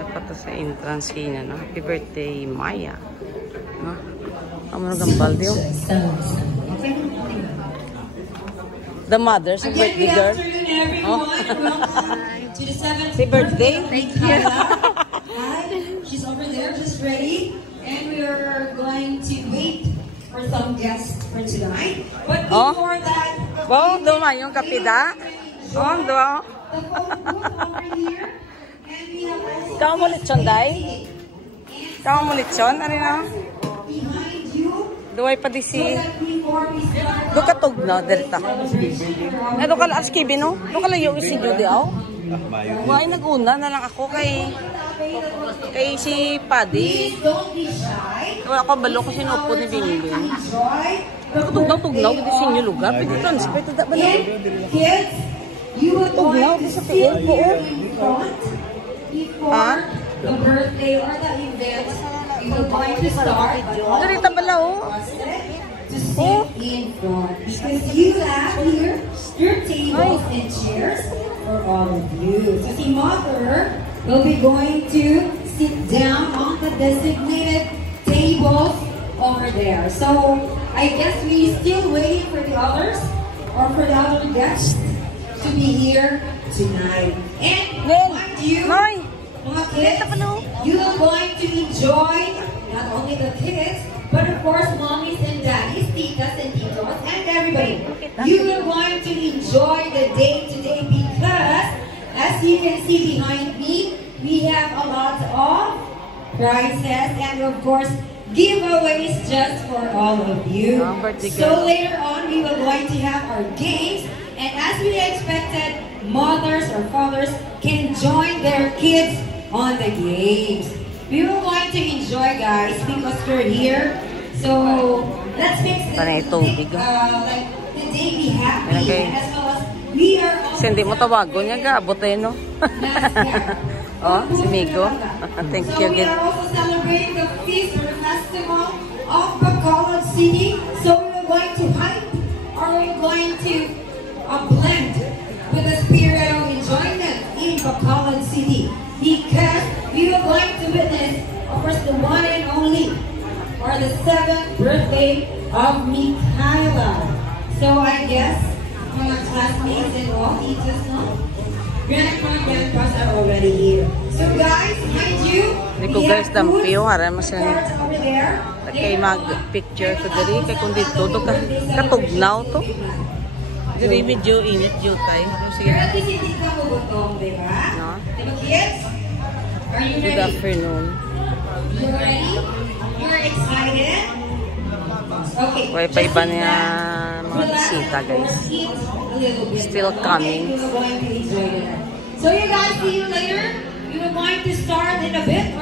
Dapat sa entrance kina, no? Happy birthday, Maya. No? Amo gambal dio. The mother's birthday girl. Oh. Happy birthday. Thank you. Hi, she's over there, just ready. And we are going to wait for some guests for tonight. But before that, wow, duma yung kapida. Oh, do. the whole booth over here. And we have also Kau mo lechon dai? Kau mo lechon ari na? behind you. Duway pa di si That before we start do katog na derta. Eh do kala aski bino? Do kala yo si Judy aw? Why naguna na lang ako kay si Paddy. don't be shy. Wala ko balo ko sinupo ni Bingbing. Enjoy. Tugnaw gid sa inyo lugar. Pwede transfer to da ba na? Kids, you would Tugnaw want to sa sit tiil ko. here in front before the birthday or the event. We will going to start. Diri ta bala oh. To sit in front because you have here your tables and chairs for all of you. So the mother will be going to sit down on the designated tables over there. So I guess we still waiting for the others or for the other guests to be here tonight. And mind you, mga kids, you are going to enjoy not only the kids, but of course mommies and daddies, titas and titos, and everybody. You are going to enjoy the day today because, as you can see behind me, we have a lot of prizes and of course giveaways just for all of you. So later on we will going to have our games, and as we expected, mothers or fathers can join their kids on the games. We were going to enjoy, guys, because we're here. So let's make Panay tubig. like the day be happy, and as well as we are also Hindi mo tawagon niya gaabot eh no. Oh, si Migo. Thank you we again. are also celebrating the feast or the festival of Bacolod City. So we're going to hype or we're going to blend with the spirit of enjoyment in Bacolod City because we are going to witness, of course, the one and only or the 7th birthday of Micaela. So I guess my classmates and all teachers know. Grandma and grandpas are already here. So guys, mind you, Hindi ko guys dampiyo haran mo sila cards over there. kay mag-picture ko diri kay kun dito do ka katugnaw to. Diri medyo init jud kay. Sige. Pero tisit ka mo butong, di ba? No. Diba kids? Are you Good ready? afternoon. You ready? You're excited? Okay. Way pa iba niya mga bisita guys. Still coming. So you guys, see you later. We are going to start in a bit.